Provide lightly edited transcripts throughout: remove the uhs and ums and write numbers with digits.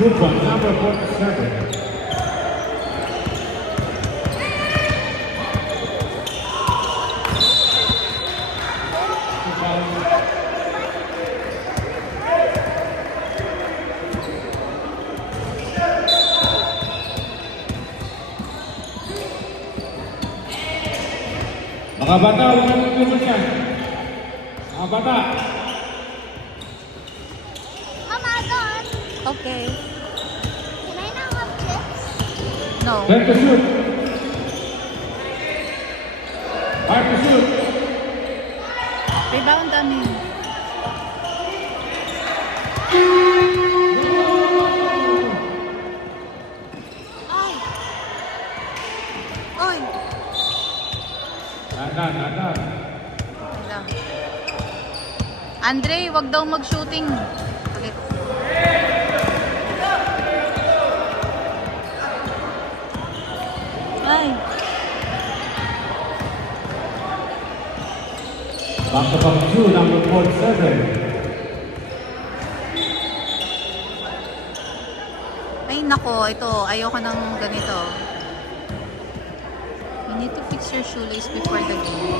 Good one, number 47. Mga bata, huwag na nagtuman yan. Mga bata. Mama, Don, Okay. can I now have chips? No. Time to shoot. Time to shoot. Rebound amin. Ay, Oy! Dahan, dahan. Lang. Andre, wag daw mag-shooting. Okay. Ay. Back to back two, number 47. Ay, nako. Ito. Ayoko ng ganito. You need to fix your shoelace before the game.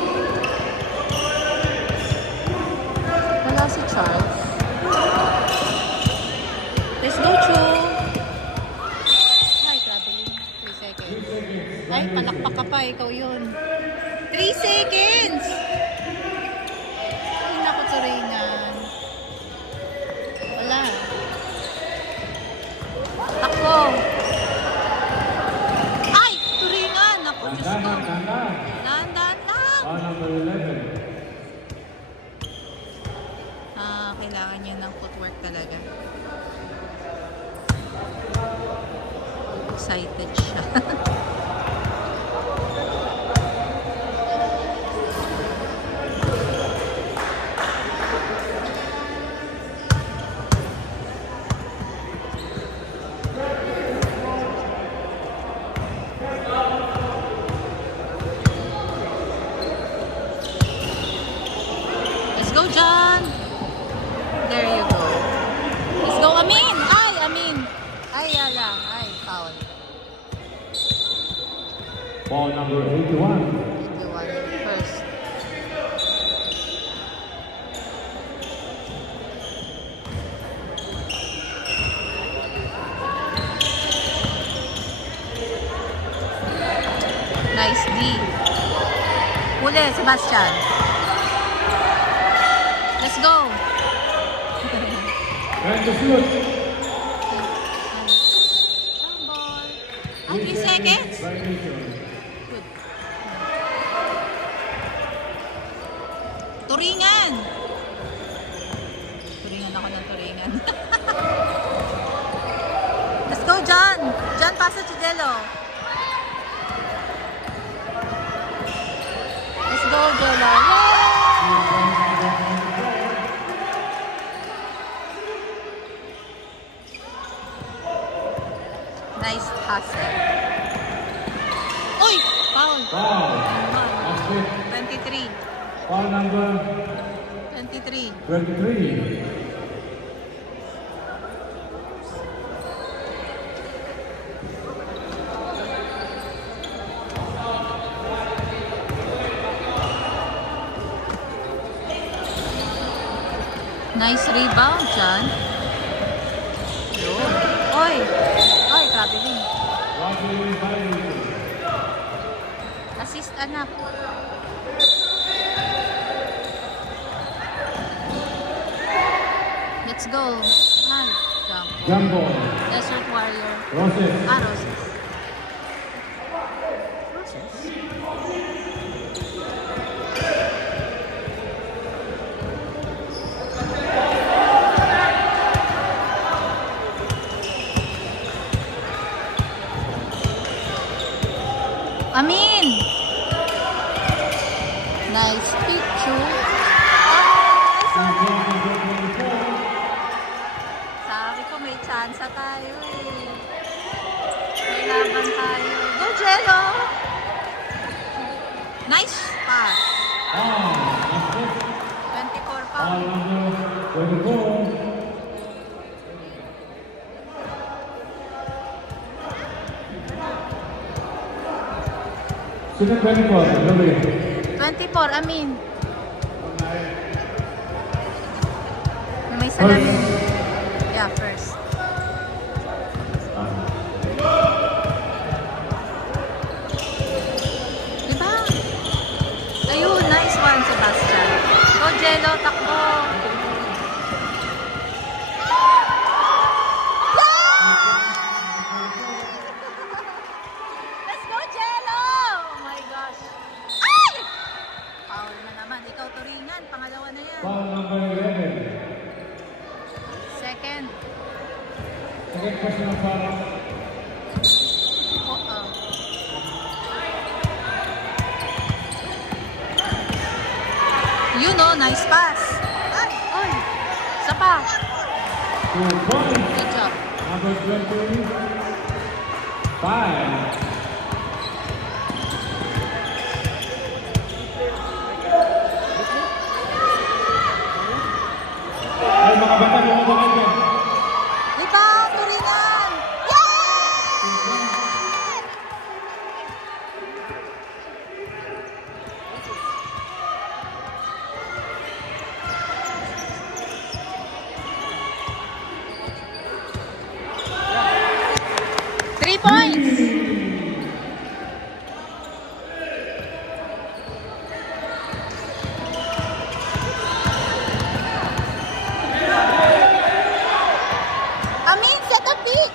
Wala si Charles. Let's go, Chu! Ay, traveling. 3 seconds. Ay, palakpak ka pa. Ikaw yun. 3 seconds! Ay, naku, turingan. Wala. Takbo! Ay! Turingan! Naku, Diyos ko. Dahan. Dahan-dahan lang! Ball number 11. Kailangan niya ng footwork talaga. Excited siya. Let's go, John! There you go. Let's go, Amin! Ay, Amin! Ay, yala. Ay, foul. Ball number 81. 81 first. Nice D. Huli, Sebastian. Let's go. Time to shoot. Long ball. Ah, 3 seconds. Violation. Good. Turingan. Turingan ako ng turingan. Let's go, John. John, pasa to Jello. Let's go, Jello. Nice hustle. Uy! Foul. Foul. Last hit. 23. Ball number 23. 23. Nice rebound, John. Yun. Oy! Oy, traveling. Roger violation. Assist, anak. Let's go. Ay, jump. Jump ball. Desert Warrior. Roses. Roses. Roses. Amin! Nice picture. Sabi ko may chance tayo eh. May laban tayo. Go, Jello! Nice pass. Last hit. 24 pa. Ball number 24. Second 24, Gabriel. 24, Amin. Na may salamin. Yeah, first. Diba? Ayun, nice one, Sebastian. Go, Jello, takbo. Let's go, Jello! Oh my gosh. Ay! Foul na naman. Ikaw, turingan. Pangalawa na yan. Foul number 11. Second. Second personal foul. Uh-oh. Yun oh, nice pass. Ay, oy. Isa pa. 2 points. Good job. Number 25. Ay, mga bata, lumabas dyan. Rebound, turingan. Yes! 3 points. Amin, set up beat.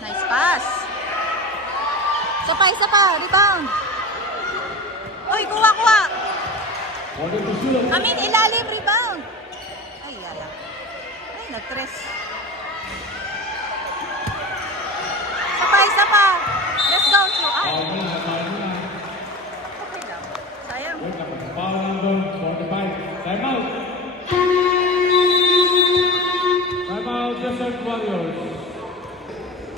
Nice pass. Isa pa, rebound. Uy, kuha. Order to shoot. Amin, ilalim, rebound. Ay, yala. Ay, nag-tres. Isa pa. Let's go, Chu. Ay, Foul na, foul na. okay lang. Sayang. Wait lang. Foul number 45. Time out. Time out, Desert Warriors.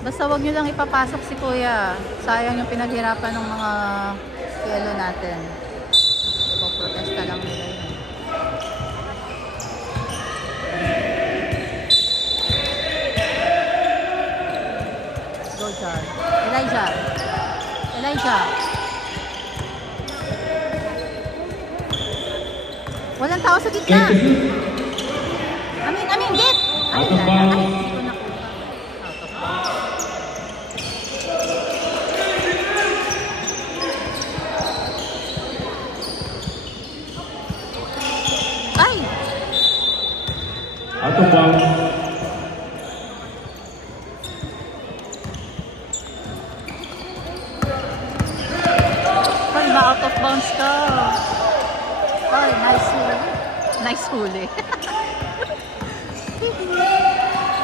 Basta wag nyo lang ipapasok si Kuya. Sayang yung pinaghirapan ng mga yelo natin. Poprotesta lang nila yun. Go, Jar. Elijah. Walang tao sa gitna. Take the shoot. Amin, get! Ay, Out of wala. bounds. Ay, hindi ko nakuha. Out of bounds. Ay! Out of bounds. Ay, out of bounds ka. Ay, nice huli. Nice huli.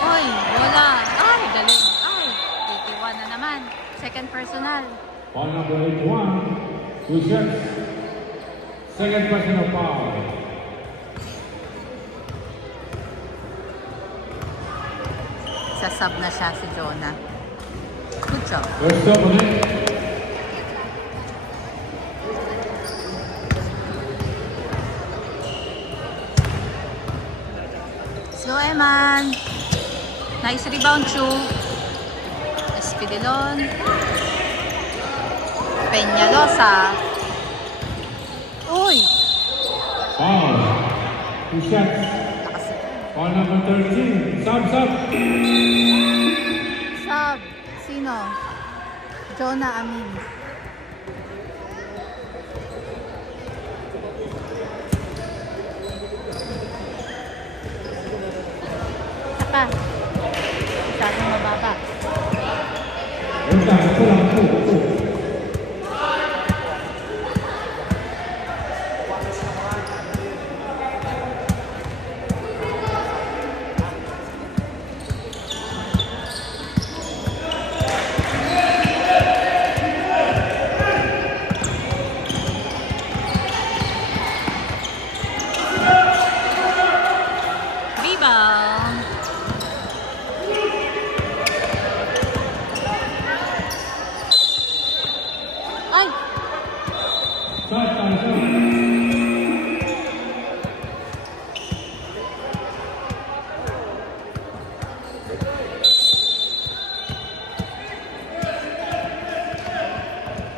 Ay, wala. Ay, galing. Ay, 81 na naman. Second personal. Foul number 81. 2 shots. Second personal foul. Sasab na siya si Jonah. Good job. First up ulit. Let's go, Eman. Nice rebound, Chu. Espidilon. Peñalosa. Uy! Foul. 2 shots. Lakas. Foul number 13. Sub. Sub. Sino? Jonah Amin. Saka. Masyadong mababa. Wait lang. Ito lang. Ito.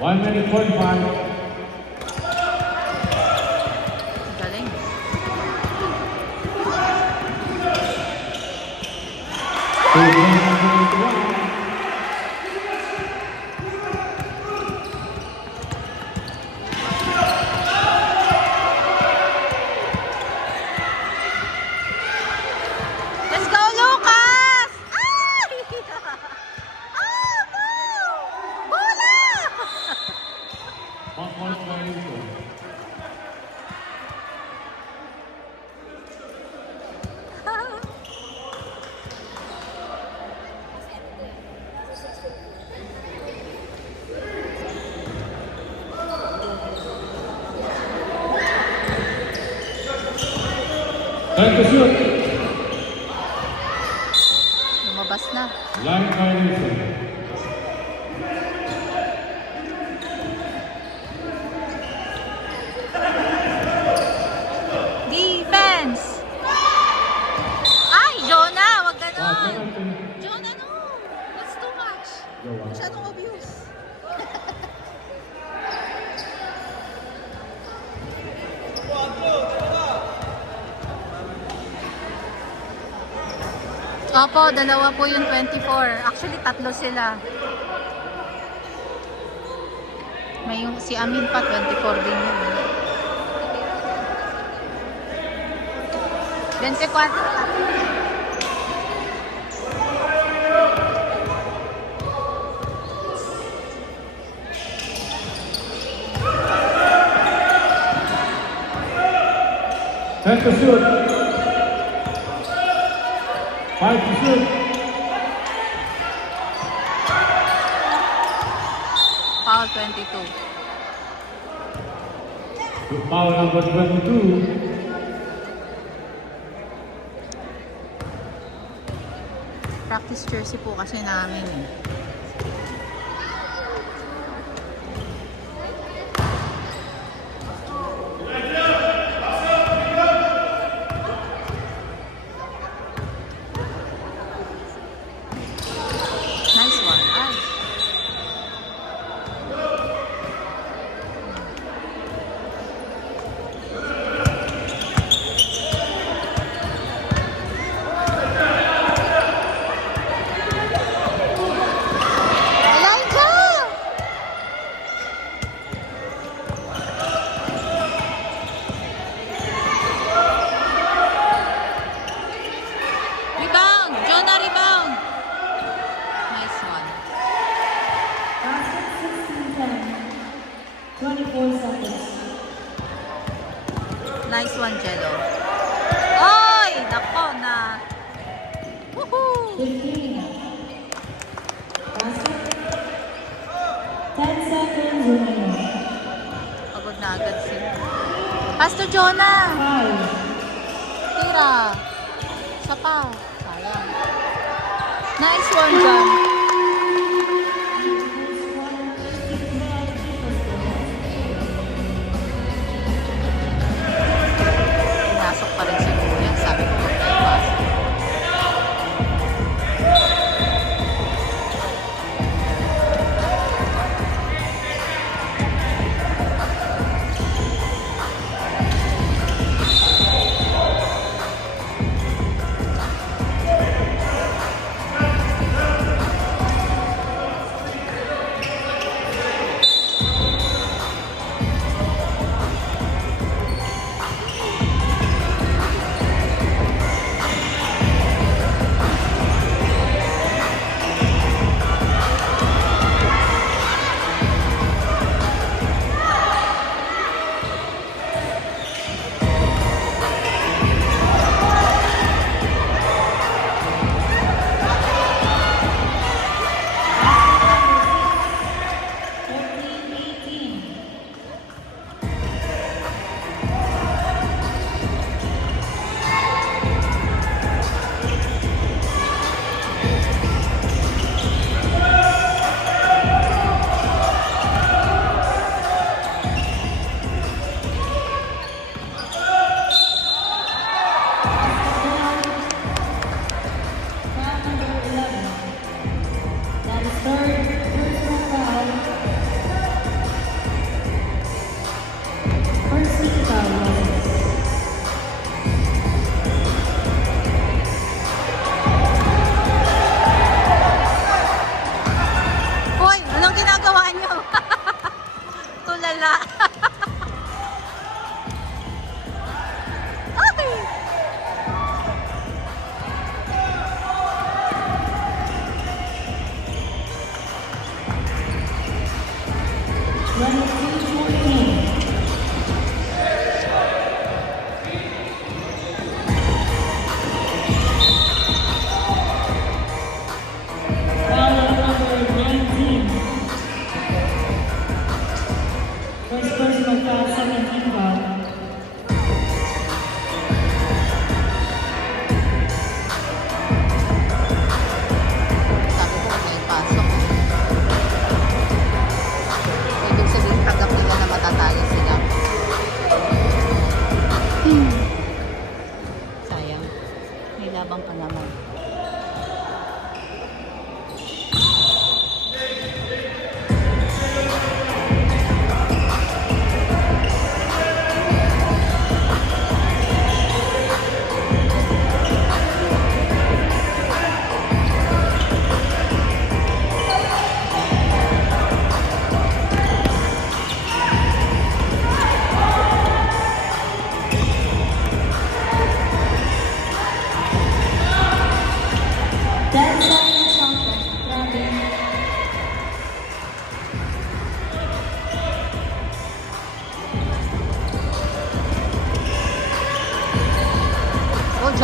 1 minute 45. Galing. Let's go, Lucas! Ay! Oh, no! Bola! One point violation. Time to shoot. Lumabas na. Line violation. Defense! Ay, Jonah! Wag Foul ganon! penalty. Jonah, no! That's too much. Jowa. Masyadong abuse. Opo, dalawa po yung 24. Actually, tatlo sila. May yung si Amin pa, 24 din yun. 24. Time to shoot. 5 to shoot. Foul 22. To foul number 22. Practice jersey po kasi namin eh. Nice one. Ay. Elijah! Rebound! Jonah, rebound! Nice one. Basket 16-10. 24 seconds. Nice one, Jello. Oy! Nako na. Woohoo! 15. Basket. 10 seconds remaining. Pagod na agad si Pastor Jonah! 5. Tira! Isa pa. Sayang. Nice one, John. Pinasok pa rin si Kuya. Sabi ko, huwag tayo pasok.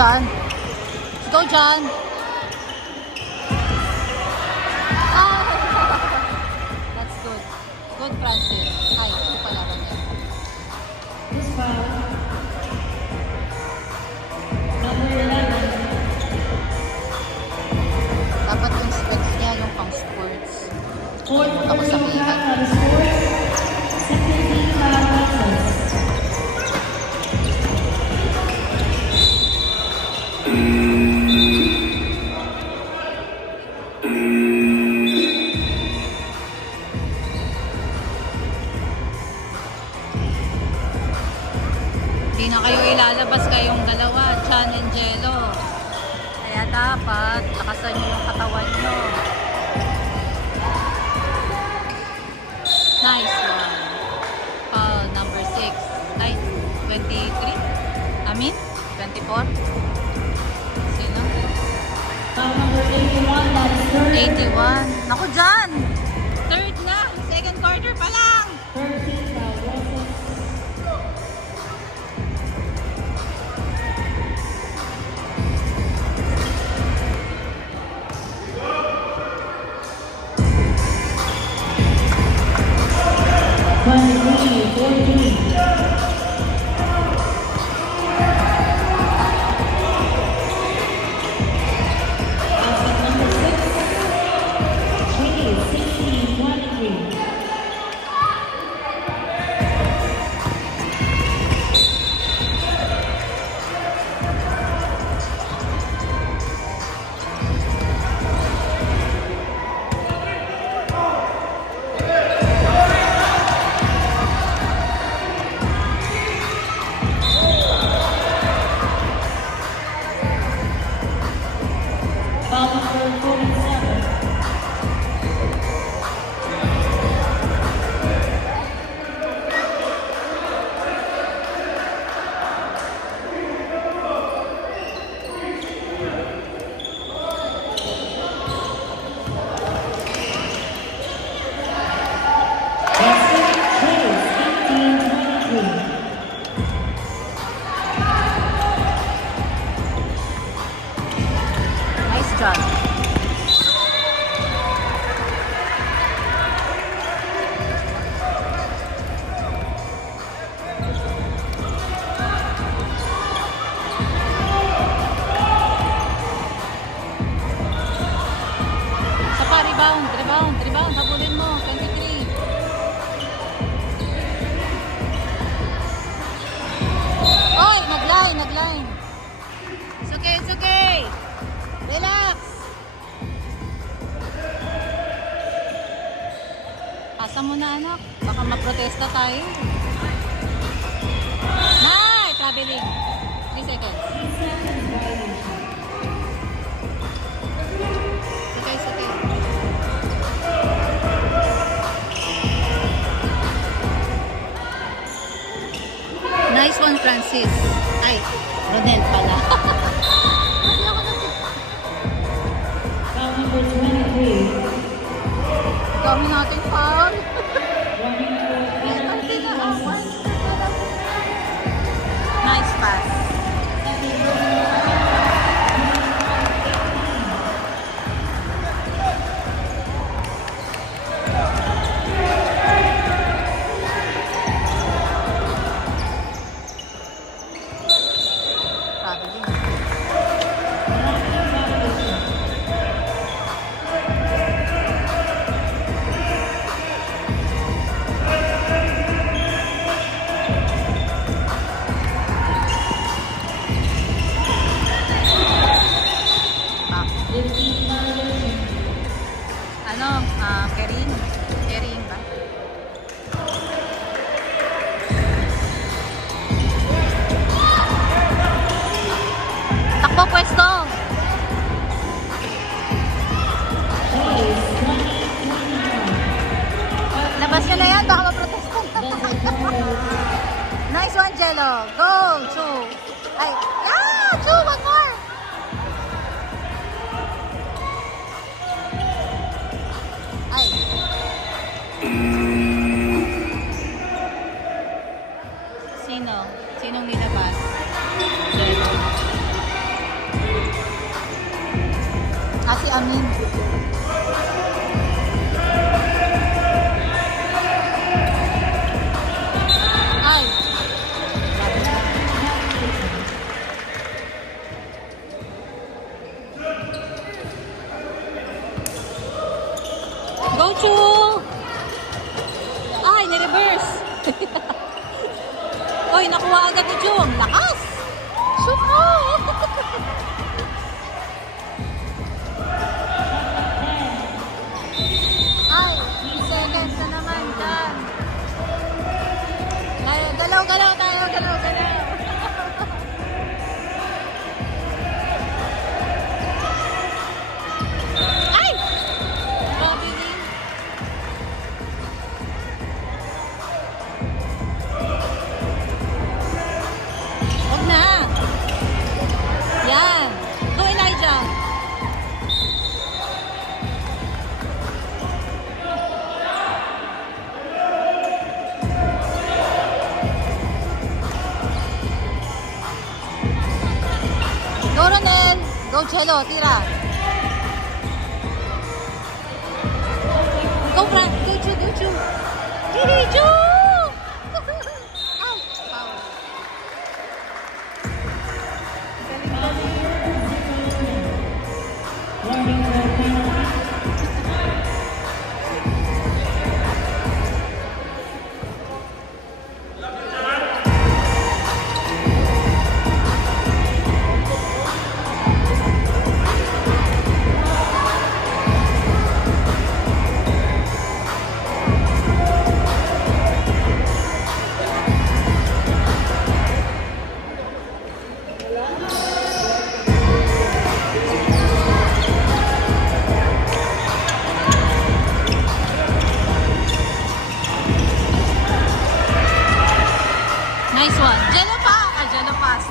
John. Let's go, John. Oh! That's good. Good, Francis. Ay, ito pala ba niya? This foul. Number 11. Dapat yung specs niya, yung pang sports. Fourth Ako sa personal pihan. foul on the score. Second team foul Texas. Hindi na kayo ilalabas kayong dalawa, Chan and Jello. Kaya dapat lakasan nyo yung katawan nyo. Nice one. Foul number 6. Ay, 23? I mean, 24? Sino? Foul number 81, that is third. 81. Naku, Jan! Third na! Second quarter pa lang! Third team foul Texas. Twenty-three, 14. Basket number 6. Cheney, 16, 23. Foul number 47. Basket Chase, 18-23. Nice job. Isa pa, rebound, rebound, rebound. Habulin mo, 23. Oy, nag-line, nag-line. It's okay. Relax. Pasa mo na, anak. Baka maprotesta tayo. Nice! Traveling. 3 seconds. Okay, it's okay. Nice one, Francis. Ay, Rodel pala. Foul number 23. Dami natin foul. Running for Penalty na, Texas. Nice pass. Traveling. Ah, 15 violation. ano, Kerin? Kerin ba? Takbo pwesto! Chase, 20-25. Labas nyo na yan, baka maprotesta. Desert Warriors. Nice one, Jello. Go, Chu. Ay, yeah, Chu, one more. Ay. Sino? Sinong nilabas? Jello. Go, Chu! Ay, ni-reverse. Oy, nakuha agad ni Chu. Ang lakas! Shoot mo! Ay, 3 seconds na naman dyan. Ay, galaw-galaw tayo, galaw-galaw. Ay! Bobby Lee. Huwag na. Yan. Go, Elijah. Go, Ronel. Go, Chelo. Tira. Go, Brad. Go, Chu. Go, Chu. Hey, Chu! Ow. Foul. Nice one. Jello pa. Ah, Jello pass.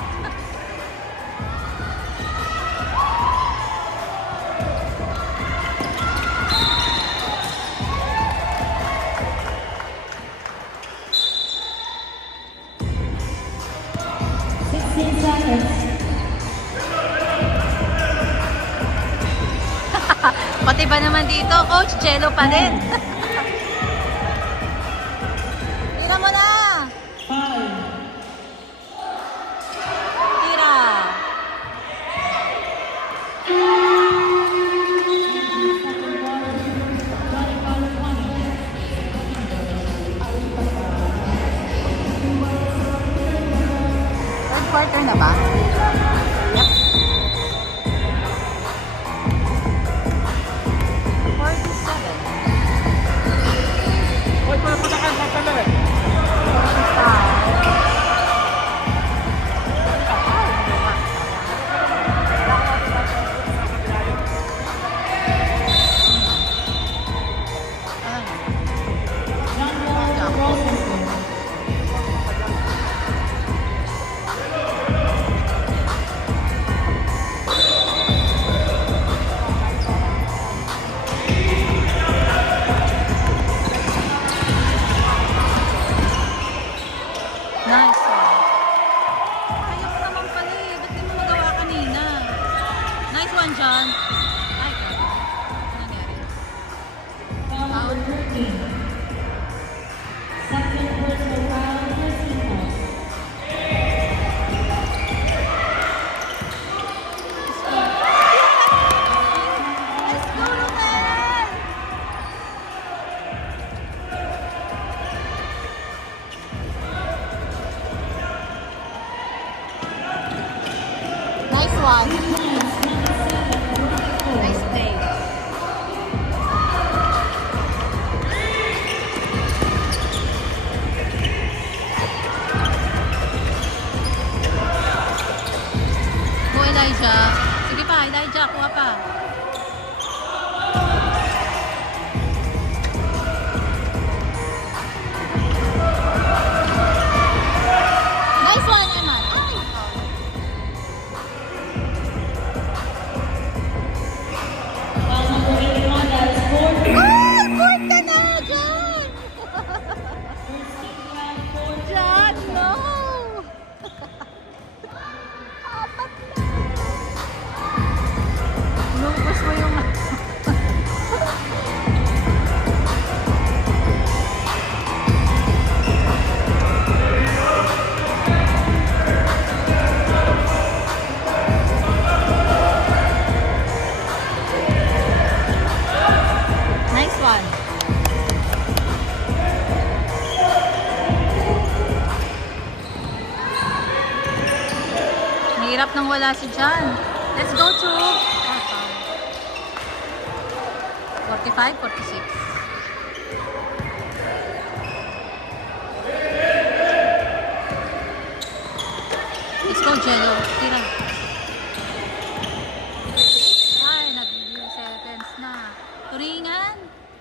Pati ba naman dito, Coach? Jello pa din. Tira mo na. Tira. Third quarter na ba? Yep. 47. Hoy, patakan sa sandali. Nice one. Ayos naman pala eh. Ba't di mo magawa kanina? Nice one, John. Ay, ano nangyari? Foul. Second personal foul for Seahawks. Let's go, Romel! Nice one. Nice play. wala si John. Let's go to 45, 46. Let's go, Jello. Tira. Ay, nag-few seconds na. Turingan.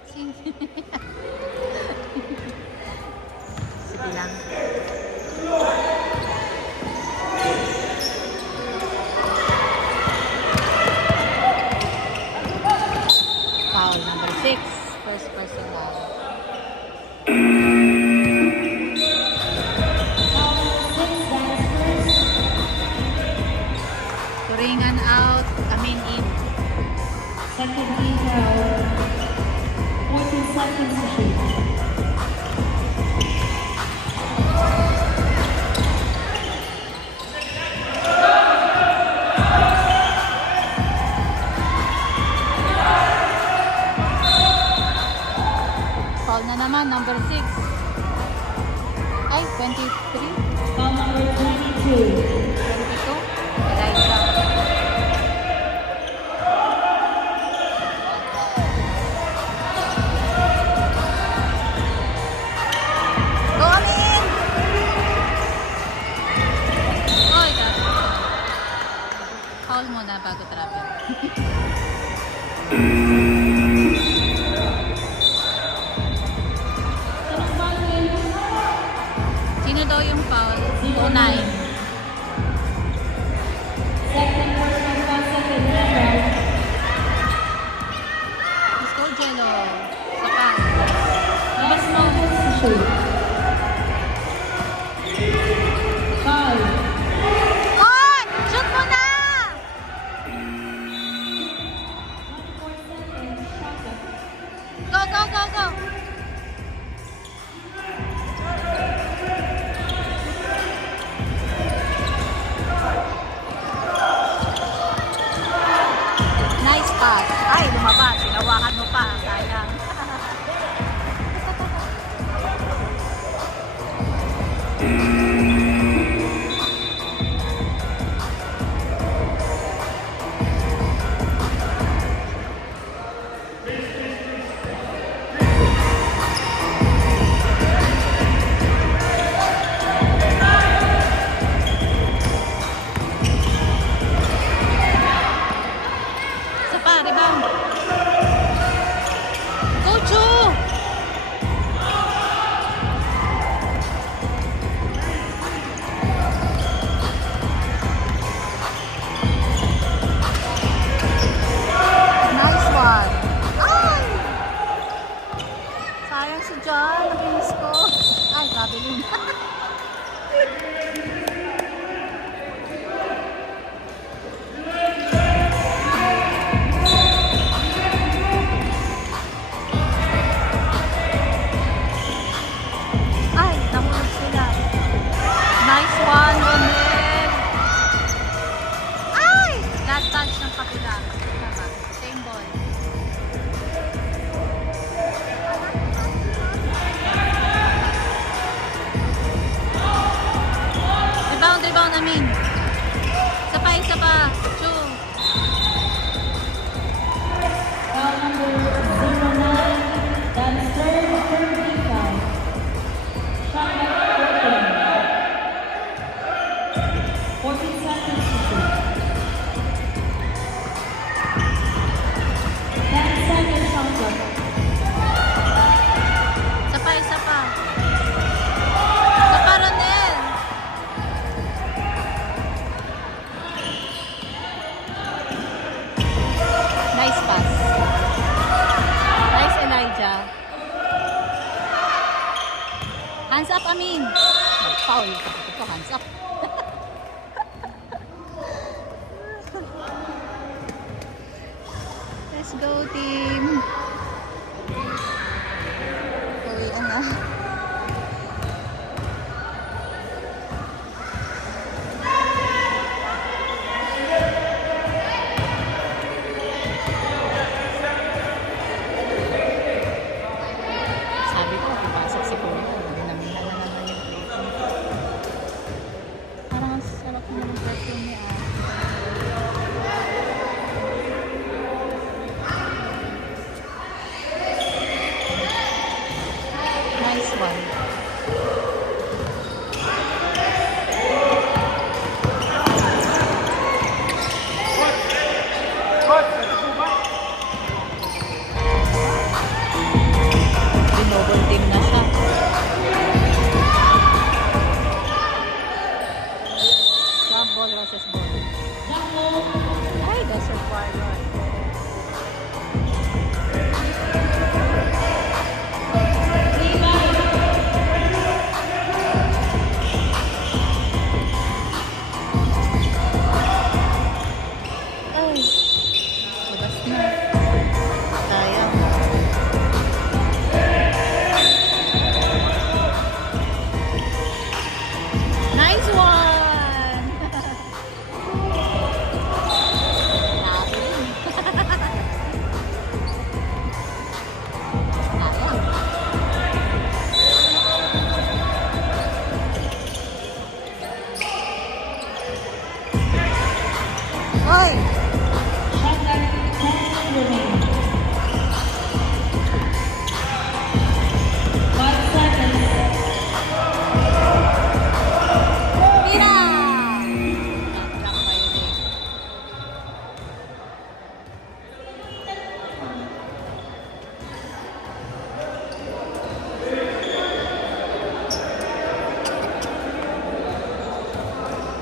Sige lang. Foul number 6. First personal. Turingan out. Amin in. Second team foul. 14 seconds to shoot. Foul na naman. Number 6. Ay, 23. Foul number 22. 22. Eliza. Go, Amin! Oy, gabi. Foul muna bago travel. Sino daw yung foul? 09. Second personal foul, second team foul. Let's go, Jello. Saka. Last seconds to shoot. 5, On! Shoot mo na! 24 seconds, shot clock. Go, go, go, go! Nice pass. Ay, lumabas. Sinawakan mo pa. Sayang. Isa pa, rebound. Go, Chu! Nice one. Ay! Sayang si John. Nakinis ko. Ay, grabe yun. Ay, nahulog sila. Nice one, Ronel. Ay! Last touch ng kapila. Tama. Same ball. Rebound, rebound, Amin. Isa pa. Chu. Foul number 09. That's third team foul. Shot clock 14. 14 seconds to shoot. 10 seconds shot clock. Isa pa. Isa pa, Ronel. Nice pass. Nice, Elijah. Hands up, Amin. Oh, foul. Ito, hands up. Let's go, team. Uwian na. Sabi ko, papasok si Kuya. Hindi namin na naman yung plate.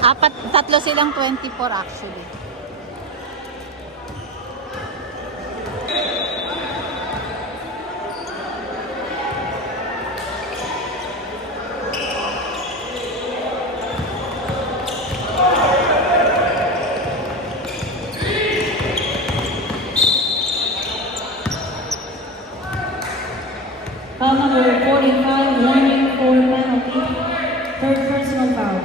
Tatlo silang 24 actually. Foul number 45, warning for penalty. Third personal foul.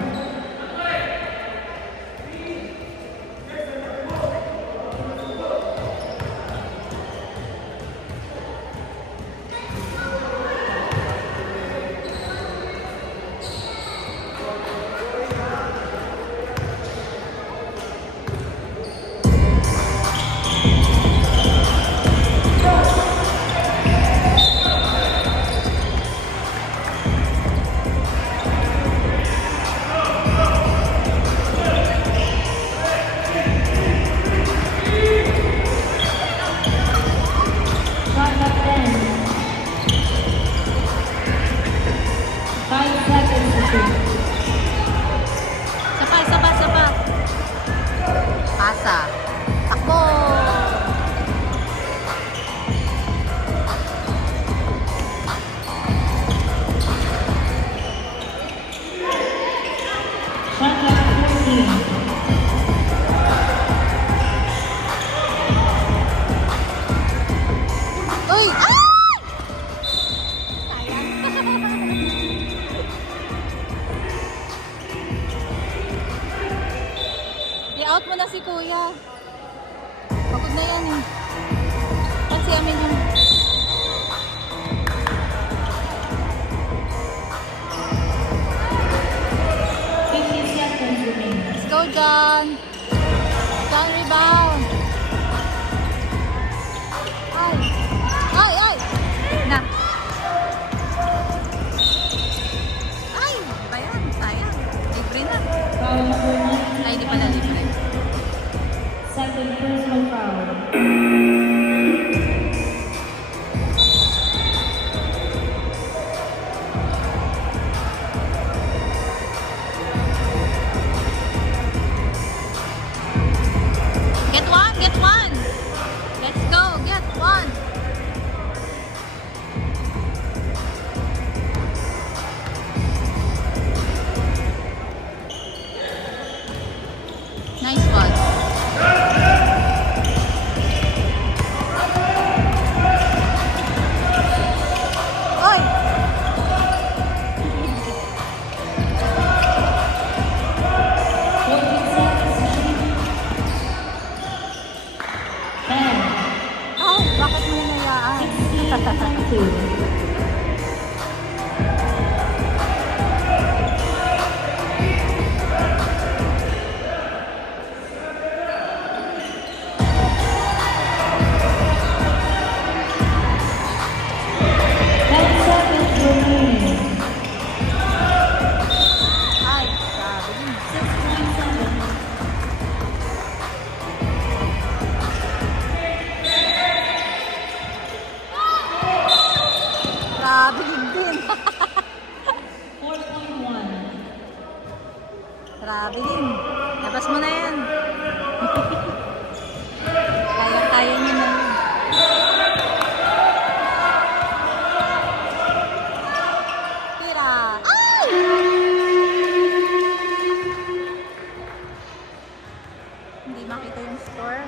Shot clock ends. 5 seconds to shoot. Sapa. Pasa. Takbo. Shot clock 14. Uy! Ah! I-out mo na si Kuya. Pagod na yan eh. Kasi amin yung... Seconds remaining. Let's go, John. John, rebound. Ay! Na. Ay! Ba yan? Sayang. Libre na. Foul number 9. Ay, di pala libre. Second personal foul. Get one. Let's go, get one. Nice one. Oy! 14 seconds to shoot. 10, Ay, bakit mo hinayaan? 16, 22. Ay, sabi din. 6.7. Grabe din. 4.1. Grabe din. Labas mo na yan. Kaya niya na yun. Tira. Ay! Hindi makita yung score.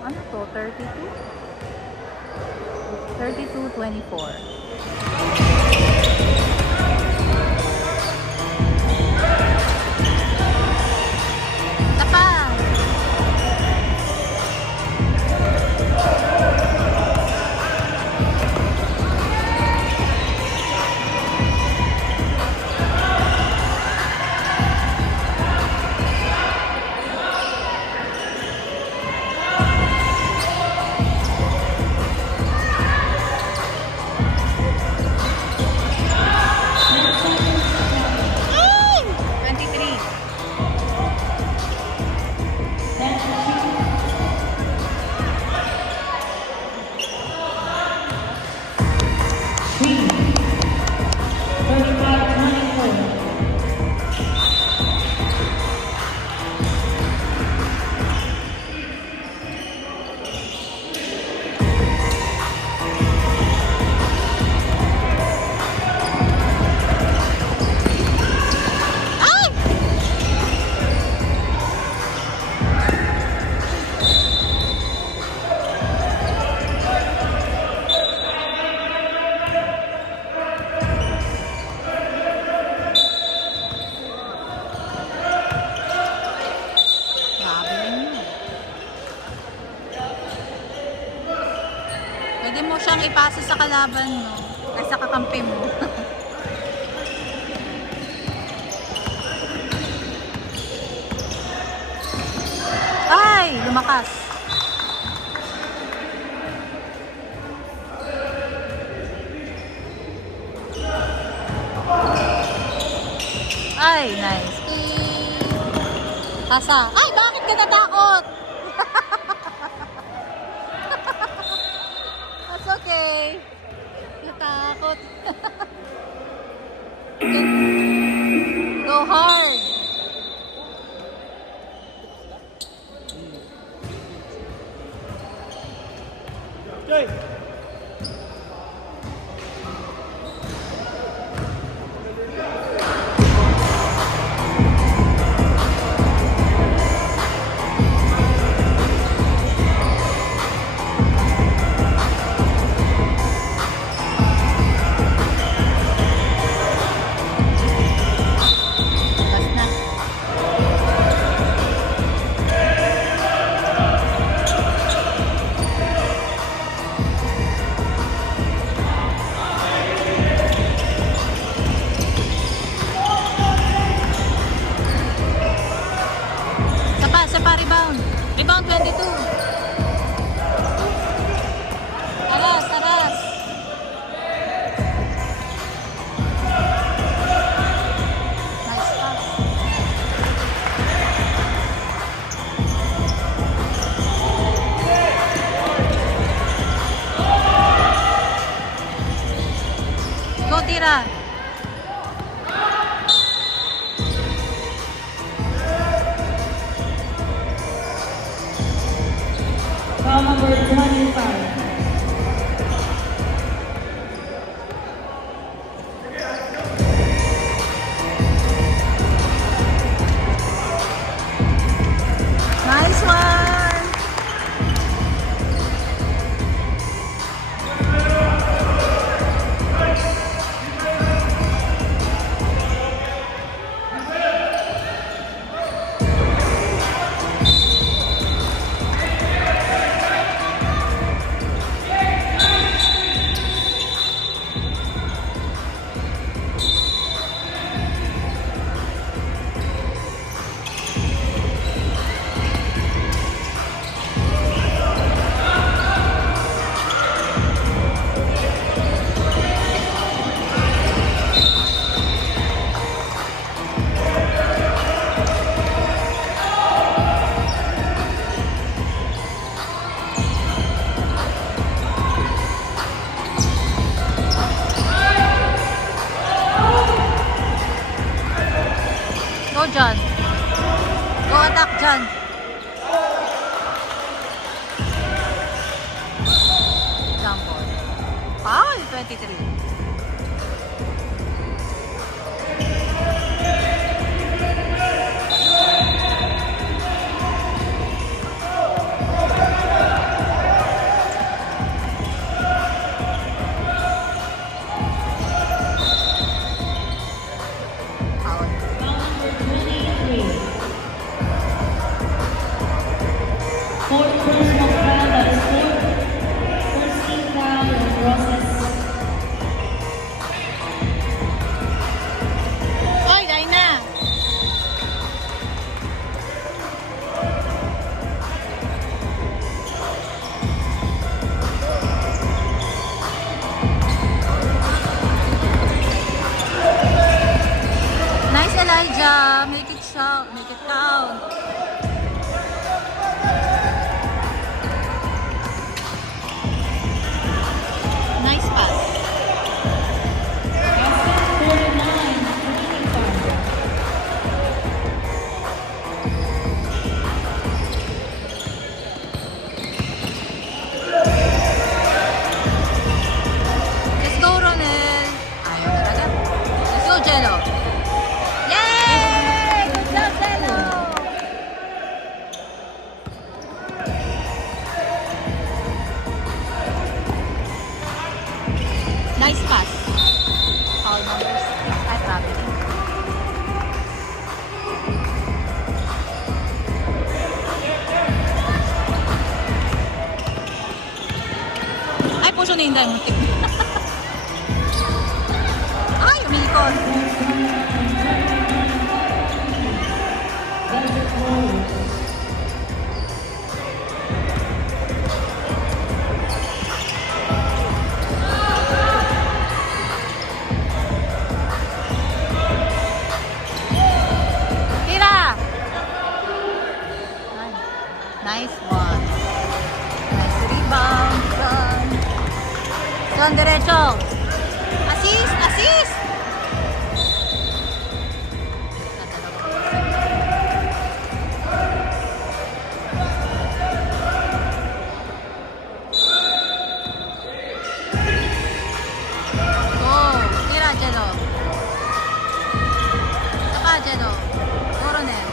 Ano to? 32? 32-24. Tapa! Pwede mo siyang ipasa sa kalaban mo. Ay, sa kakampi mo. Ay, lumakas. Ay, nice. Pasa. Ay, bakit ka natakot? That's okay. Natakot. Go hard. Okay. Last na. Sapa, rebound. Rebound 22. Aras, aras. Nice pass. Go, tira. Foul number 25. Nice one. Go, John. Go attack, John. Jump ball. Foul, 23. Foul. Foul number 23. Fourth personal foul, that is fourth. First team foul in the process. Ay, dahil na. Nice, Elijah. Make it shout. Make it count. Nice pass. Basket 49, shooting foul. Let's go, Ronel. Ayaw talaga. Let's go, Jello. Yay! Good job, Jello! Nice pass. Foul number 6. Ay, traveling. Ay, Ay, puso ni Inday. Muntik. Ay, umikot. Tira! Ay, nice one. Nice rebound. Son derecho. Assist! Assist! Go! Tira, Jello. Saka, Jello. Coronel.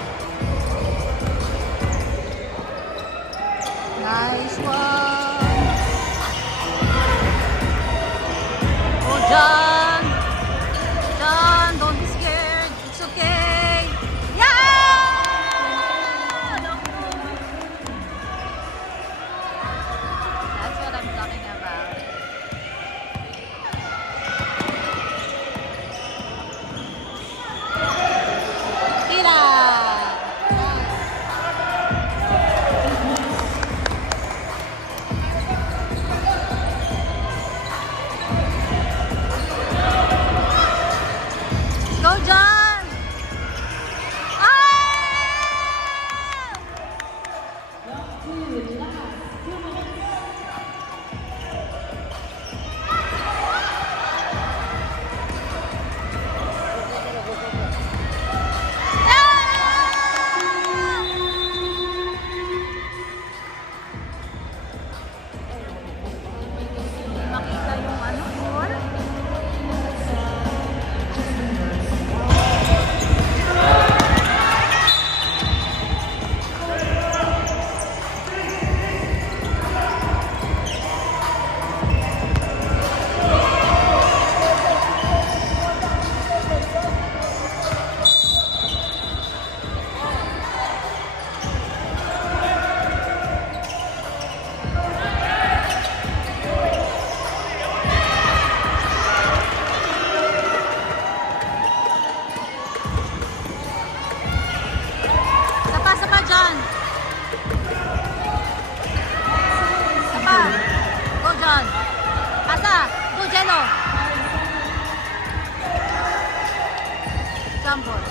Nice one. Oh, John. John, don't be scared. It's okay. Yeah! That's what I'm talking about. Tira! Go, John! Ah! Makita yung ano, goal. Sapa, John. Sapa. Go, John. Pasa. Go, Jello. Jump ball.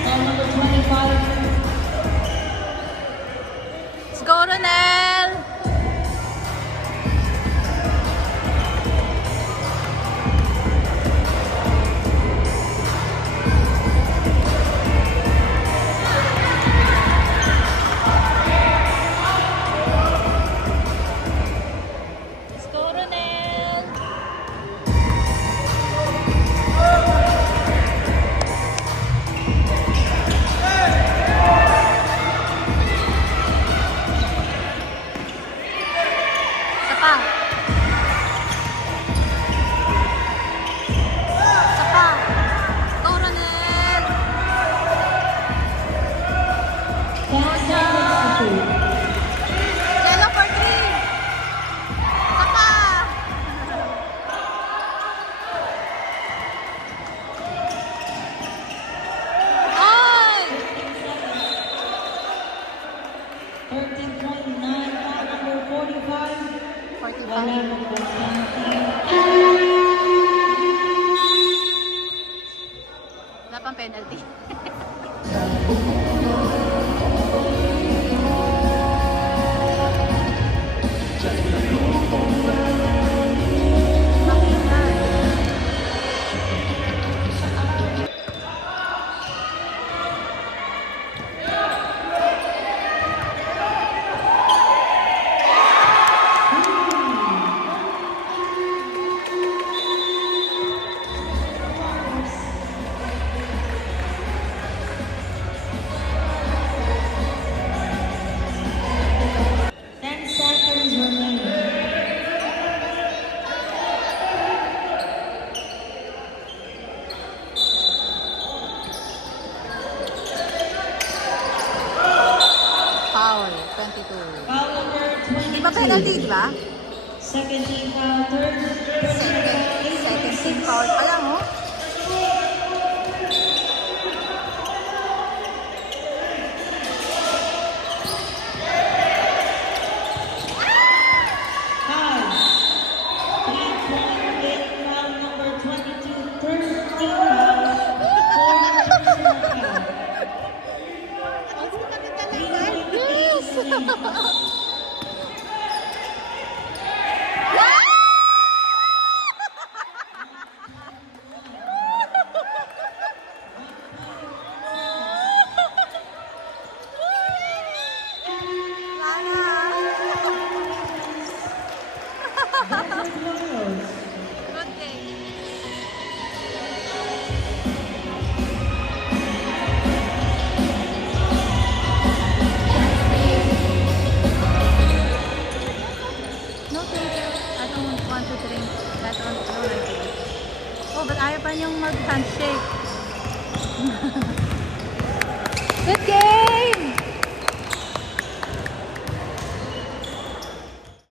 Ball number 25. Let's go, Ronel. Let's go, Ronel. pang penalty. Ten seconds remaining. Foul, 22. Foul number 22. Di ba penalty, di ba? Second team foul, third personal foul, Second team foul pa lang, oh. foul. 3-point foul number 22, third team foul, fourth personal foul. 3-point foul. Good game. No, thank you. I don't want to drink that one. No, thank you. Oh, but ayaw pa niyang mag-handshake. Good game!